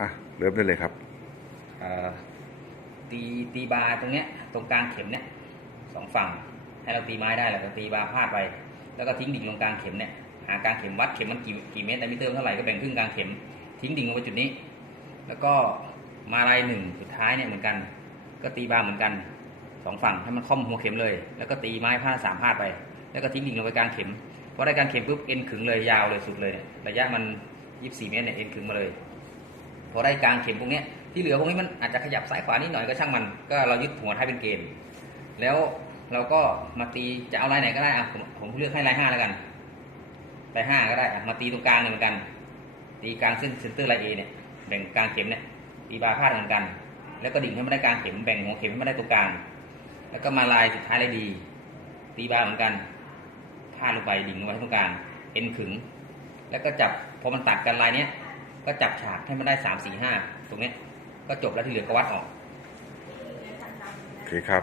อะเริ่มได้เลยครับเอ่อตีตีบาร์ตรงเนี้ย ตรงกลางเข็มเนี่ยสองฝั่ง ให้เราตีไม้ได้แล้วก็ตีบาร์พาดไป แล้วก็ทิ้งดิ่งลงกลางเข็มเนี่ยหากลางเข็มวัดเข็มมันกี่กี่เมตรในมิเตอร์เท่าไหร่ก็แบ่งครึ่งกลางเข็ม ทิ้งดิ่งลงไปจุดนี้ แล้วก็มาลายหนึ่งสุดท้ายเนี่ยเหมือนกัน ก็ตีบาร์เหมือนกันสองฝั่งให้มันค่อมหัวเข็มเลย แล้วก็ตีไม้พาดสามพาดไป แล้วก็ทิ้งดิ่งลงไปกลางเข็มพอได้กลางเข็มปุ๊บเอ็นขึงเลยยาวเลยสุดเลยเนี่ยระยะมัน 24 เมตรเนี่ยเอ็นขึงมาเลย พอได้กลางเข็มพวกนี้ที่เหลือพวกนี้มันอาจจะขยับซ้ายขวานิดหน่อยก็ช่างมัน ก็เรายึดหัวท้ายเป็นเกณฑ์แล้วเราก็มาตีจะเอาลายไหนก็ได้อะผมผมเลือกให้ลายห้าแล้วกันลายห้าก็ได้อะมาตีตรงกลางเนี่ยเหมือนกัน ตีกลางเส้นเซนเตอร์ลายเอเนี่ยแบ่งกลางเข็มเนี่ยตีบาร์พาดเหมือนกัน แล้วก็ดิ่งให้มันได้กลางเข็มแบ่งหัวเข็มให้มันได้ตรงกลาง แล้วก็มาลายสุดท้ายลายดี ตีบาร์เหมือนกันพาดลงไปดิ่งลงไปตรงกลางเอ็นขึง แล้วก็จับพอมันตัดกันลายเนี้ย ก็จับฉากให้มันได้สามสี่ห้าตรงเนี้ยก็จบแล้วที่เหลือก็วัดออก โอเคครับ